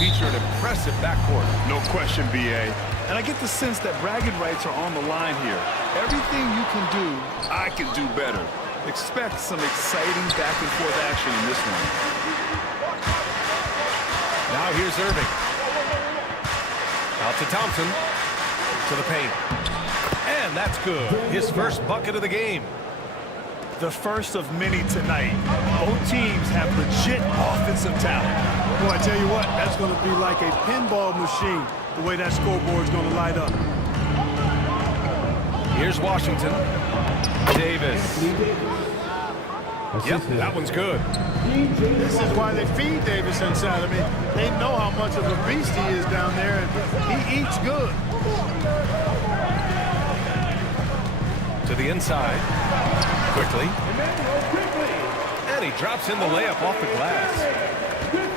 feature an impressive backcourt. No question, BA. And I get the sense that bragging rights are on the line here. Everything you can do, I can do better. Expect some exciting back-and-forth action in this one. Now here's Irving. Out to Thompson. To the paint. And that's good. His first bucket of the game. The first of many tonight. Both teams have legit offensive talent. Boy, I tell you what, that's going to be like a pinball machine, the way that scoreboard's going to light up. Here's Washington. Davis. Yep, that one's good. This is why they feed Davis inside. I mean, they know how much of a beast he is down there, and he eats good. To the inside. Quickly. And he drops in the layup off the glass.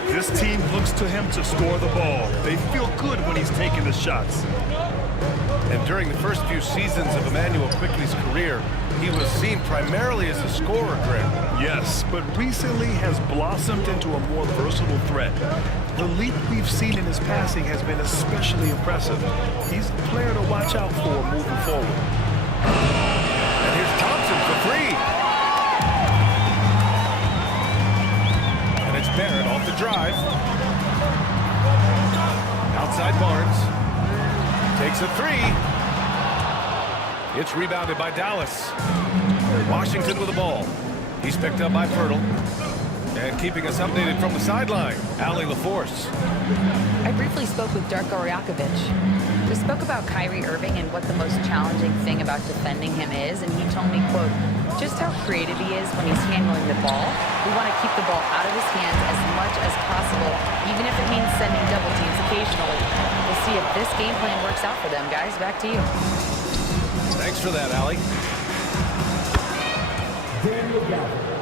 This team looks to him to score the ball. They feel good when he's taking the shots. And during the first few seasons of Emmanuel Quickley's career, he was seen primarily as a scorer, Greg. Yes, but recently has blossomed into a more versatile threat. The leap we've seen in his passing has been especially impressive. He's a player to watch out for moving forward. And here's Thompson for three. And it's Barrett off the drive. Outside Barnes. Takes a three. It's rebounded by Dallas. Washington with the ball. He's picked up by Pirtle. And keeping us updated from the sideline, Allie LaForce. I briefly spoke with Darko Rajakovic. We spoke about Kyrie Irving and what the most challenging thing about defending him is, and he told me, quote, just how creative he is when he's handling the ball. We want to keep the ball out of his hands as much as possible, even if it means sending double teams occasionally. We'll see if this game plan works out for them, guys. Back to you. Thanks for that, Allie.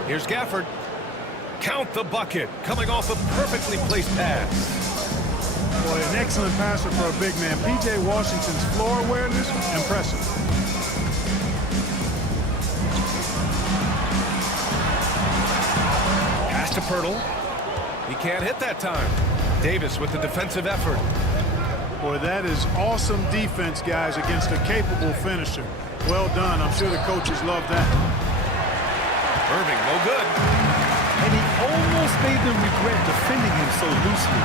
Here's Gafford. Count the bucket, coming off a perfectly placed pass. Boy, an excellent passer for a big man. P.J. Washington's floor awareness, impressive. Pass to Pirtle. He can't hit that time. Davis with the defensive effort. Boy, that is awesome defense, guys, against a capable finisher. Well done. I'm sure the coaches love that. Irving, no good. And he almost made them regret defending him so loosely.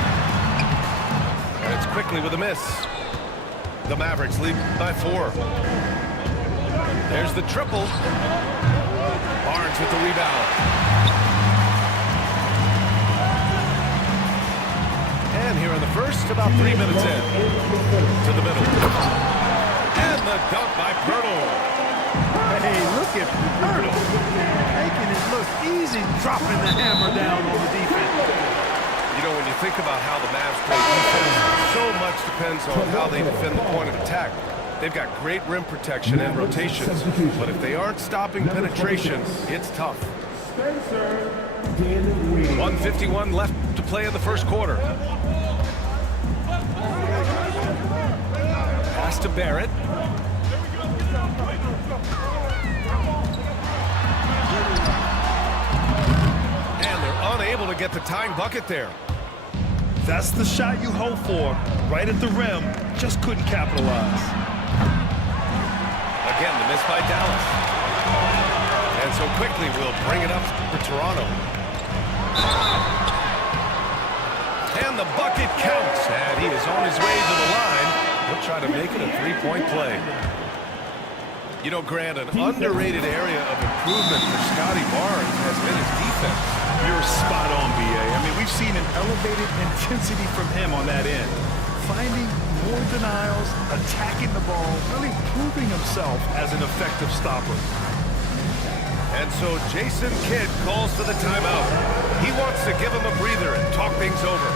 And it's Quickly with a miss. The Mavericks lead by 4. There's the triple. Barnes with the rebound. And here in the first, about 3 minutes in. To the middle. And the dunk by Pirtle. Hey, look at Pirtle. Making it look easy, dropping the hammer down on the defense. You know, when you think about how the Mavs play defense, so much depends on how they defend the point of attack. They've got great rim protection and rotations, but if they aren't stopping penetration, it's tough. 1:51 left to play in the first quarter. Pass to Barrett. And they're unable to get the tying bucket there. That's the shot you hope for. Right at the rim, just couldn't capitalize. Again, the miss by Dallas. And so Quickly will bring it up for Toronto. And the bucket counts. And he is on his way to the line. He'll try to make it a three-point play. You know, Grant, an underrated area of improvement for Scotty Barnes has been his defense. You're spot on, BA. I mean, we've seen an elevated intensity from him on that end. Finding more denials, attacking the ball, really proving himself as an effective stopper. And so Jason Kidd calls for the timeout. He wants to give him a breather and talk things over.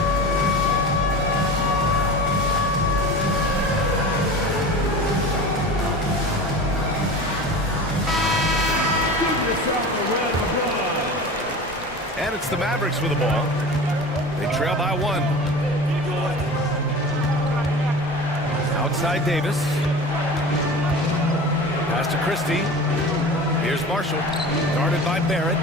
And it's the Mavericks with the ball. They trail by 1. Outside Davis. Pass to Christie. Here's Marshall. Guarded by Barrett.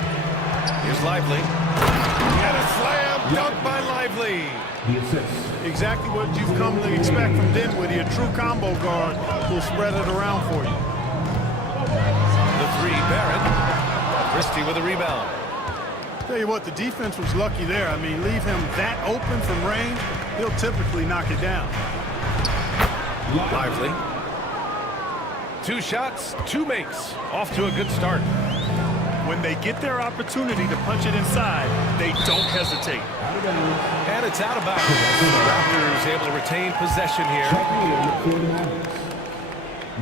Here's Lively. And a slam dunk by Lively. The assist. Exactly what you've come to expect from Dinwiddie. A true combo guard will spread it around for you. The three, Barrett. Christie with a rebound. Tell you what, the defense was lucky there. I mean, leave him that open from range, he'll typically knock it down. Lively. 2 shots, 2 makes. Off to a good start. When they get their opportunity to punch it inside, they don't hesitate. And it's out of bounds. The Raptors able to retain possession here. Checking in for the Mavericks.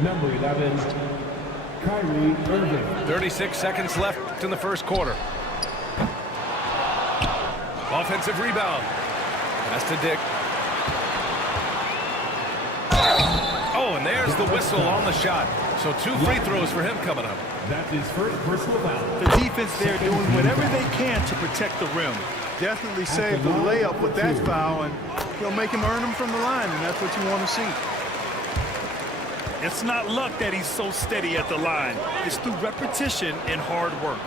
Number 11, Kyrie Irving. 36 seconds left in the first quarter. Offensive rebound. Pass to Dick. Oh, and there's the whistle on the shot. So 2 free throws for him coming up. That's his first personal foul. The defense there doing whatever they can to protect the rim. Definitely saved the layup with that foul, and he'll make him earn them from the line, and that's what you want to see. It's not luck that he's so steady at the line. It's through repetition and hard work.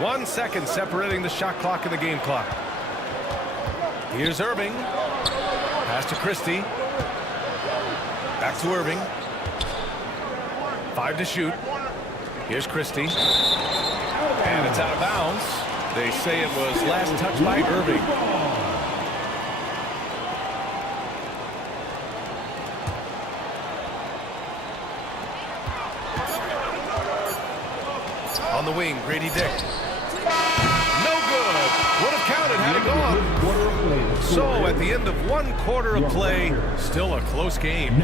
1 second separating the shot clock and the game clock. Here's Irving. Pass to Christie. Back to Irving. 5 to shoot. Here's Christie. And it's out of bounds. They say it was last touched by Irving. On the wing, Grady Dick. No good. Would have counted had it gone. So at the end of 1 quarter of play, still a close game.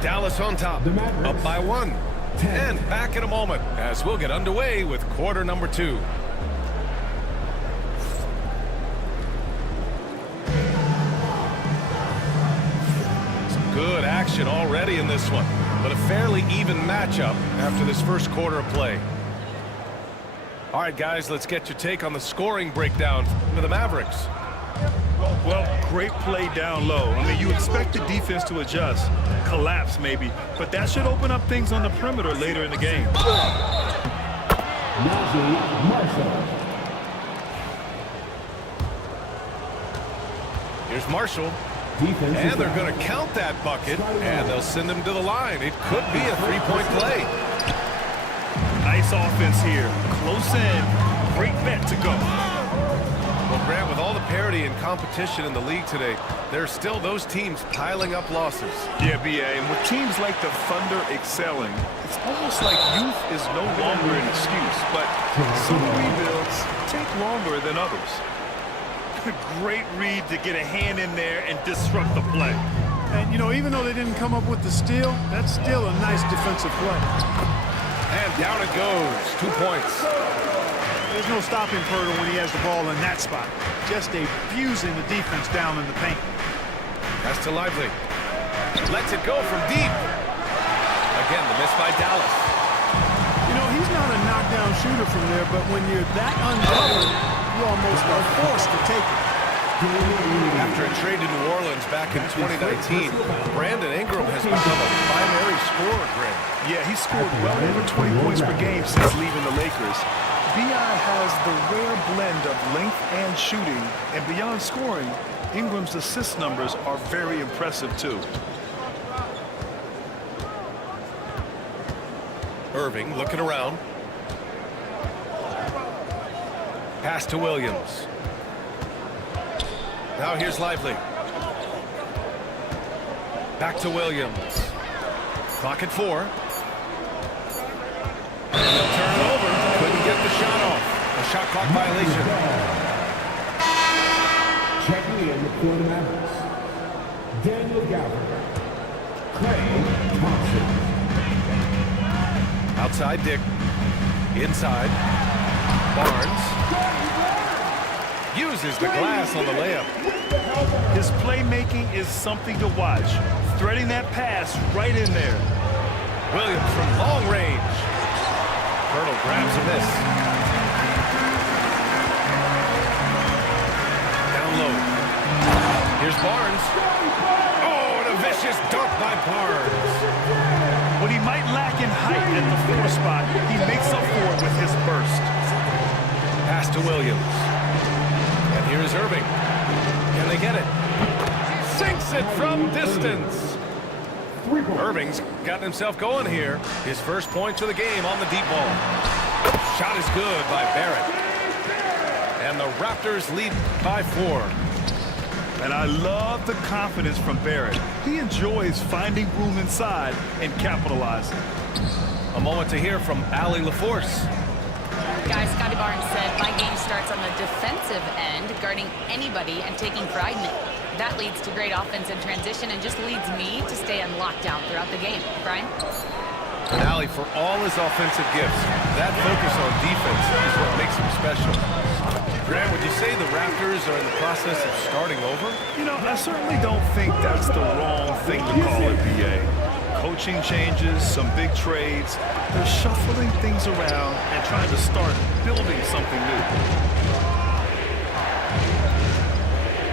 Dallas on top, up by 1. And back in a moment as we'll get underway with quarter number 2. Some good action already in this one, but a fairly even matchup after this first quarter of play. All right, guys, let's get your take on the scoring breakdown for the Mavericks. Well, great play down low. I mean, you expect the defense to adjust, collapse maybe, but that should open up things on the perimeter later in the game. Here's Marshall. And they're going to count that bucket, and they'll send him to the line. It could be a 3-point play. Nice offense here. Close in. Great bet to go. Well, Grant, with all the parity and competition in the league today, there are still those teams piling up losses. Yeah, B.A., and with teams like the Thunder excelling, it's almost like youth is no longer an excuse, but some rebuilds take longer than others. Great read to get a hand in there and disrupt the play. And, you know, even though they didn't come up with the steal, that's still a nice defensive play. And down it goes. 2 points. There's no stopping Pirtle when he has the ball in that spot. Just abusing the defense down in the paint. Pass to Lively. Lets it go from deep. Again, the miss by Dallas. You know, he's not a knockdown shooter from there, but when you're that uncovered, you almost are forced to take it. After a trade to New Orleans back in 2019, Brandon Ingram has become a primary scorer, Grant. Yeah, he scored well over 20 points per game since leaving the Lakers. B.I. has the rare blend of length and shooting, and beyond scoring, Ingram's assist numbers are very impressive too. Irving looking around. Pass to Williams. Now here's Lively. Back to Williams. Clock at 4. And they'll turn it over. Couldn't get the shot off. A shot clock violation. Checking in for the Mavericks. Daniel Gallagher. Clay Thompson. Outside Dick. Inside. Barnes. Uses the glass on the layup. His playmaking is something to watch. Threading that pass right in there. Williams from long range. Pirtle grabs a miss. Down low. Here's Barnes. Oh, and a vicious dunk by Barnes. What he might lack in height at the 4 spot, he makes up for it with his burst. Pass to Williams. And Here's Irving. Can they get it? Sinks it from distance. Irving's gotten himself going here. His first points of the game on the deep ball. Shot is good by Barrett. And the Raptors lead by 4. And I love the confidence from Barrett. He enjoys finding room inside and capitalizing. A moment to hear from Allie LaForce. Guys, Scotty Barnes said, my game starts on the defensive end, guarding anybody and taking pride in it. That leads to great offense in transition and just leads me to stay on lockdown throughout the game. Brian? And Allie, for all his offensive gifts, that focus on defense is what makes him special. Grant, would you say the Raptors are in the process of starting over? You know, I certainly don't think that's the wrong thing to call it, BA. Coaching changes, some big trades. They're shuffling things around and trying to start building something new.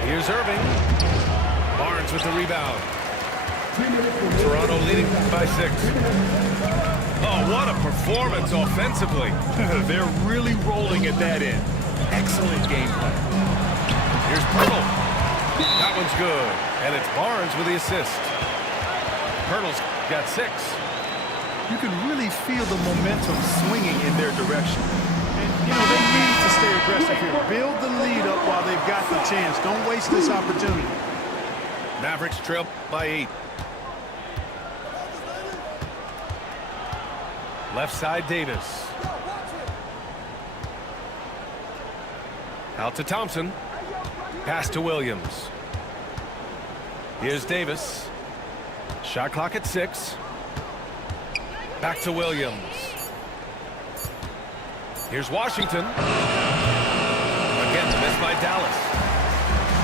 Here's Irving. Barnes with the rebound. Toronto leading by 6. Oh, what a performance offensively. They're really rolling at that end. Excellent gameplay. Here's Pirtle. That one's good. And it's Barnes with the assist. Pirtle's got 6. You can really feel the momentum swinging in their direction. And, you know, they need to stay aggressive here. Build the lead up while they've got the chance. Don't waste this opportunity. Mavericks trail by 8. Left side, Davis. Out to Thompson. Pass to Williams. Here's Davis. Shot clock at 6. Back to Williams. Here's Washington. Again, the miss by Dallas.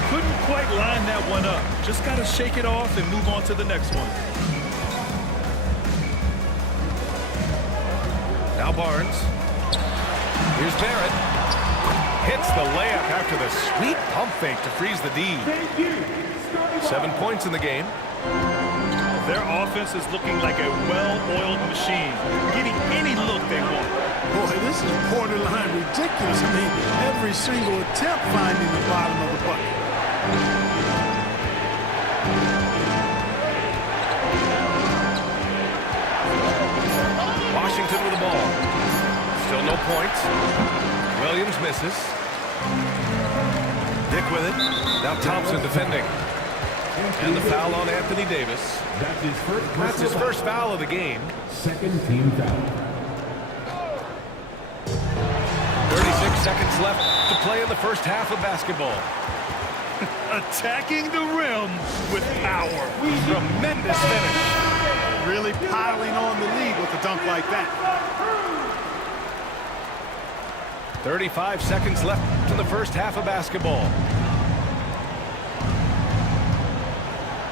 Couldn't quite line that one up. Just got to shake it off and move on to the next one. Now Barnes. Here's Barrett. Hits the layup after the sweet pump fake to freeze the D. 7 points in the game. Their offense is looking like a well-oiled machine, getting any look they want. Boy, this is borderline ridiculous. I mean, every single attempt finding the bottom of the bucket. Washington with the ball. Still no points. Williams misses. Dick with it. Now Thompson defending. And the foul on Anthony Davis. That's his first foul of the game. Second team foul. 36 seconds left to play in the first half of basketball. Attacking the rim with power. Tremendous finish. Really piling on the lead with a dunk like that. 35 seconds left to the first half of basketball.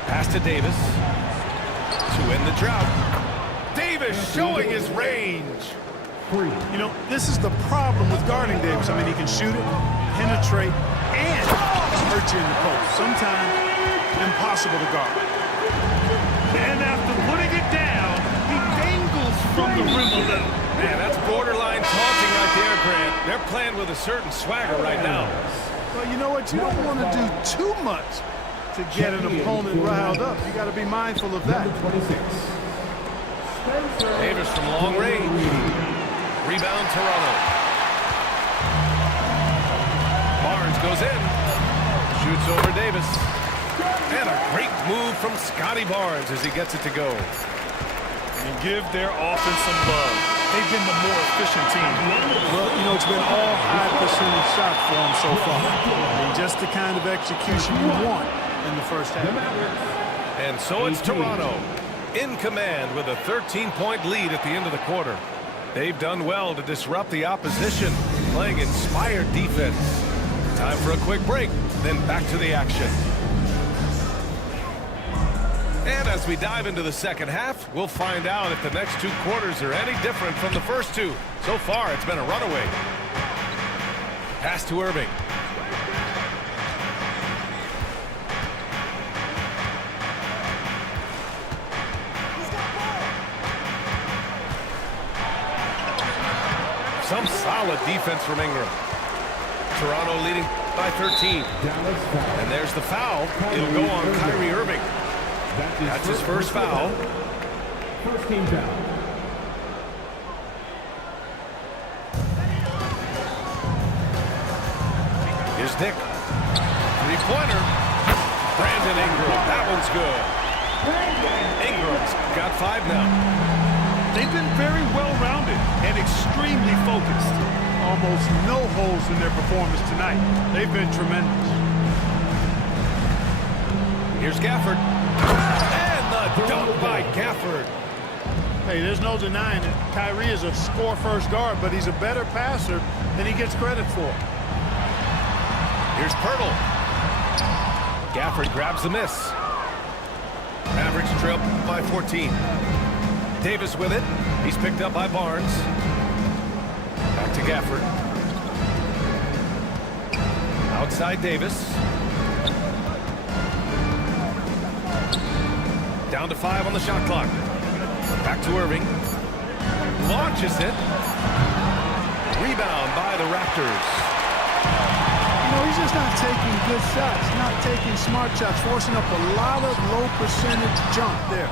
Pass to Davis to end the drought. Davis showing his range. You know, this is the problem with guarding Davis. I mean, he can shoot it, penetrate, and hurt you in the post. Sometimes impossible to guard. And after putting it down, he dangles from the rim a little. Man, that's borderline taunting right there, Grant. They're playing with a certain swagger right now. Well, you know what? You don't want to do too much to get an opponent riled up. You got to be mindful of that. Davis from long range. Rebound, Toronto. Barnes goes in. Shoots over Davis. And a great move from Scotty Barnes as he gets it to go. And give their offense some love. They've been the more efficient team. Well, you know, it's been all high percentage shots for them so far. I mean, just the kind of execution you want in the first half. And so it's Toronto in command with a 13-point lead at the end of the quarter. They've done well to disrupt the opposition, playing inspired defense. Time for a quick break, then back to the action. And as we dive into the second half, we'll find out if the next 2 quarters are any different from the first 2. So far, it's been a runaway. Pass to Irving. Some solid defense from Ingram. Toronto leading by 13. And there's the foul. It'll go on Kyrie Irving. That's his first foul. First team foul. Here's Dick. Three-pointer. Brandon Ingram. That one's good. Ingram's got 5 now. They've been very well-rounded and extremely focused. Almost no holes in their performance tonight. They've been tremendous. Here's Gafford. And the dunk by Gafford. Hey, there's no denying it. Kyrie is a score-first guard, but he's a better passer than he gets credit for. Here's Pirtle. Gafford grabs the miss. Mavericks trail by 14. Davis with it. He's picked up by Barnes. Back to Gafford. Outside Davis. Down to 5 on the shot clock. Back to Irving. Launches it. Rebound by the Raptors. You know, he's just not taking good shots, not taking smart shots, forcing up a lot of low percentage jump there.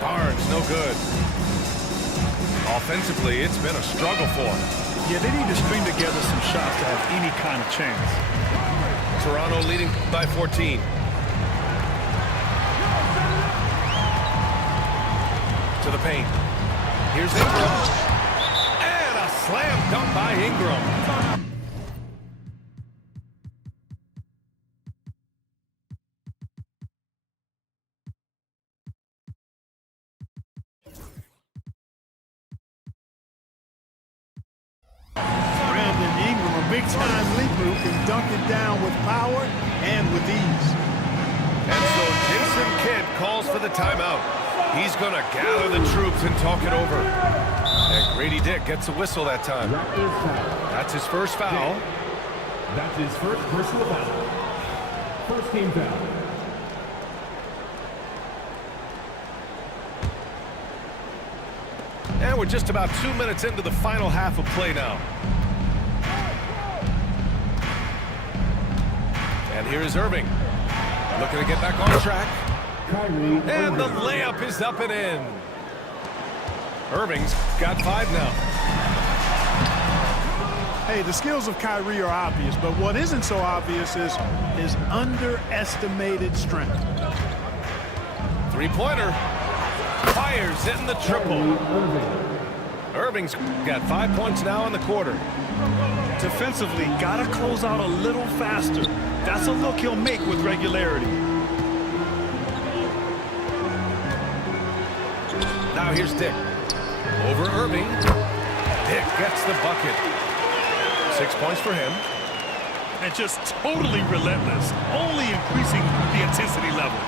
Barnes, no good. Offensively, it's been a struggle for him. Yeah, they need to string together some shots to have any kind of chance. Toronto leading by 14. To the paint. Here's Ingram. And a slam dunk by Ingram. Brandon Ingram, a big-time leaper who can dunk it down with power and with ease. And so Jason Kidd calls for the timeout. He's going to gather the troops and talk it over. And Grady Dick gets a whistle that time. That's his first foul. That's his first personal foul. First team foul. And we're just about 2 minutes into the final half of play now. And here is Irving. Looking to get back on track. And the layup is up and in. Irving's got 5 now. Hey, the skills of Kyrie are obvious, but what isn't so obvious is his underestimated strength. Three-pointer. Fires in the triple. Irving's got 5 points now in the quarter. Defensively, gotta close out a little faster. That's a look he'll make with regularity. Now here's Dick. Over Irving. Dick gets the bucket. 6 points for him. And just totally relentless, only increasing the intensity level.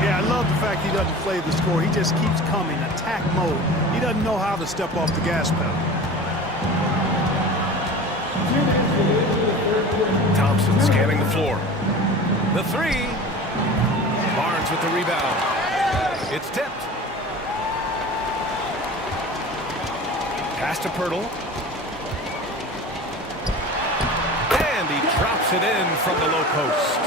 Yeah, I love the fact he doesn't play the score. He just keeps coming, attack mode. He doesn't know how to step off the gas pedal. Thompson scanning the floor. The 3. Barnes with the rebound. It's tipped. Pass to Pirtle. And he drops it in from the low post.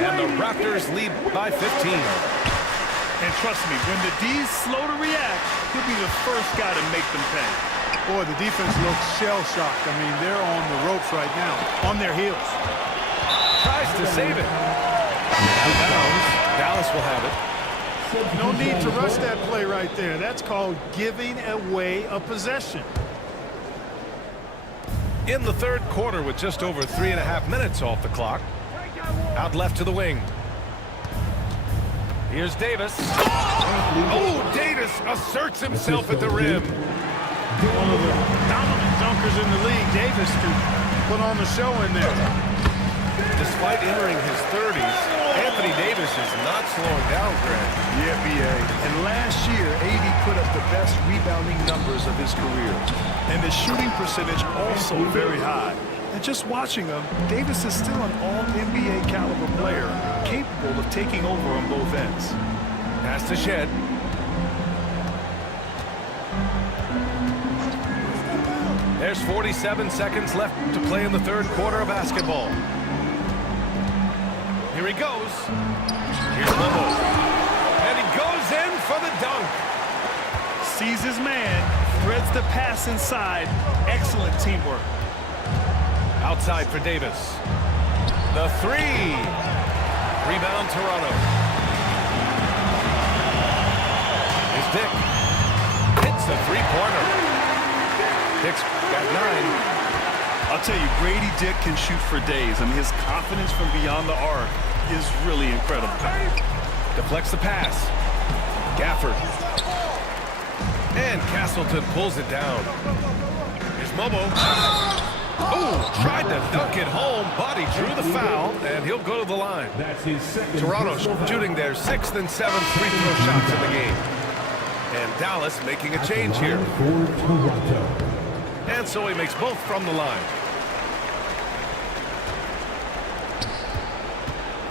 And the Raptors lead by 15. And trust me, when the D's slow to react, he'll be the first guy to make them pay. Boy, the defense looks shell-shocked. I mean, they're on the ropes right now, on their heels. Tries to save it. Out of bounds. Dallas will have it. No need to rush that play right there. That's called giving away a possession. In the third quarter with just over 3.5 minutes off the clock. Out left to the wing. Here's Davis. Oh, Davis asserts himself at the rim. One of the dominant dunkers in the league. Davis can put on the show in there. Despite entering his 30s, Anthony Davis is not slowing down, Grant. Yeah, B.A. And last year, AD put up the best rebounding numbers of his career. And his shooting percentage also very high. And just watching him, Davis is still an all-NBA caliber player, capable of taking over on both ends. Pass to Shed. There's 47 seconds left to play in the third quarter of basketball. Here he goes. Here's Momo. And he goes in for the dunk. Sees his man, threads the pass inside. Excellent teamwork. Outside for Davis. The three. Rebound Toronto. Here's Dick. Hits the three-pointer. Dick's got 9. I'll tell you, Grady Dick can shoot for days. I mean, his confidence from beyond the arc is really incredible. Deflects the pass. Gafford. And Castleton pulls it down. Here's Momo. Oh, tried to dunk it home, but he drew the foul, and he'll go to the line. That's his second. Toronto shooting their 6th and 7th free throw shots in the game. And Dallas making a change here. For Toronto. And so he makes both from the line.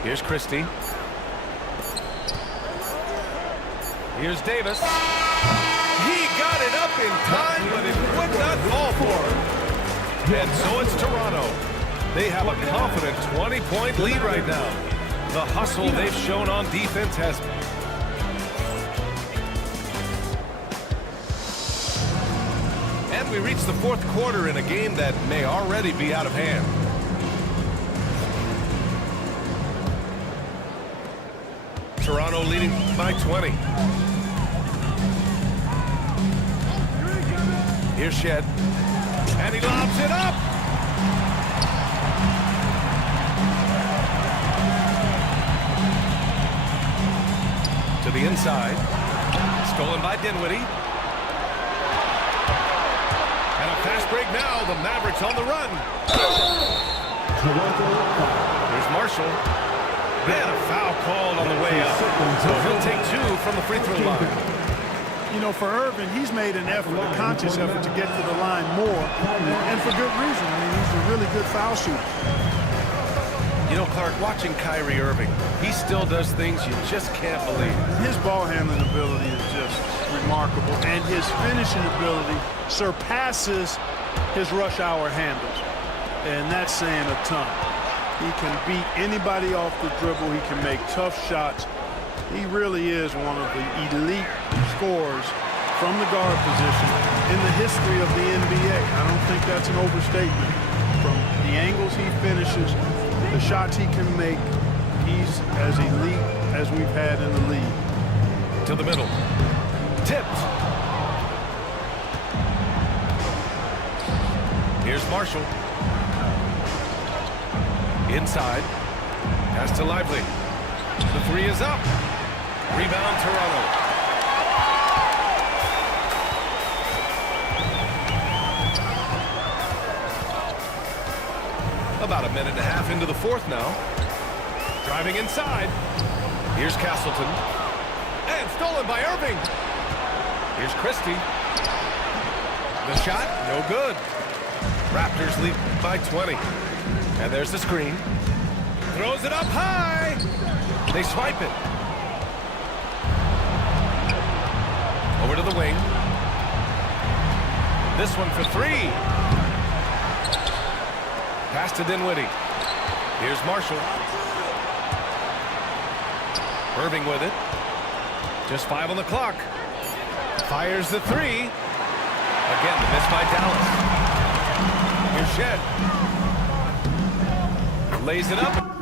Here's Christie. Here's Davis. He got it up in time, but it would not fall for him. And so it's Toronto. They have a confident 20-point lead right now. The hustle they've shown on defense has... And we reach the fourth quarter in a game that may already be out of hand. Toronto leading by 20. Here's Shed. And he lobs it up. To the inside. Stolen by Dinwiddie. And a fast break now. The Mavericks on the run. Here's Marshall. And a foul called on the way up. So he'll take 2 from the free throw line. You know, for Irving, he's made an effort, a conscious effort to get to the line more, and for good reason. I mean, he's a really good foul shooter. You know, Clark, watching Kyrie Irving, he still does things you just can't believe. His ball handling ability is just remarkable, and his finishing ability surpasses his rush hour handles, and that's saying a ton. He can beat anybody off the dribble. He can make tough shots. He really is one of the elite scorers from the guard position in the history of the NBA. I don't think that's an overstatement. From the angles he finishes, the shots he can make, he's as elite as we've had in the league. To the middle. Tipped. Here's Marshall. Inside. Pass to Lively. The three is up. Rebound Toronto. About a minute and a half into the fourth now. Driving inside. Here's Castleton. And stolen by Irving. Here's Christie. The shot, no good. Raptors lead by 20. And there's the screen. Throws it up high. They swipe it. Over to the wing. This one for 3. Pass to Dinwiddie. Here's Marshall. Irving with it. Just 5 on the clock. Fires the 3. Again, the miss by Dallas. Here's Shed. Lays it up.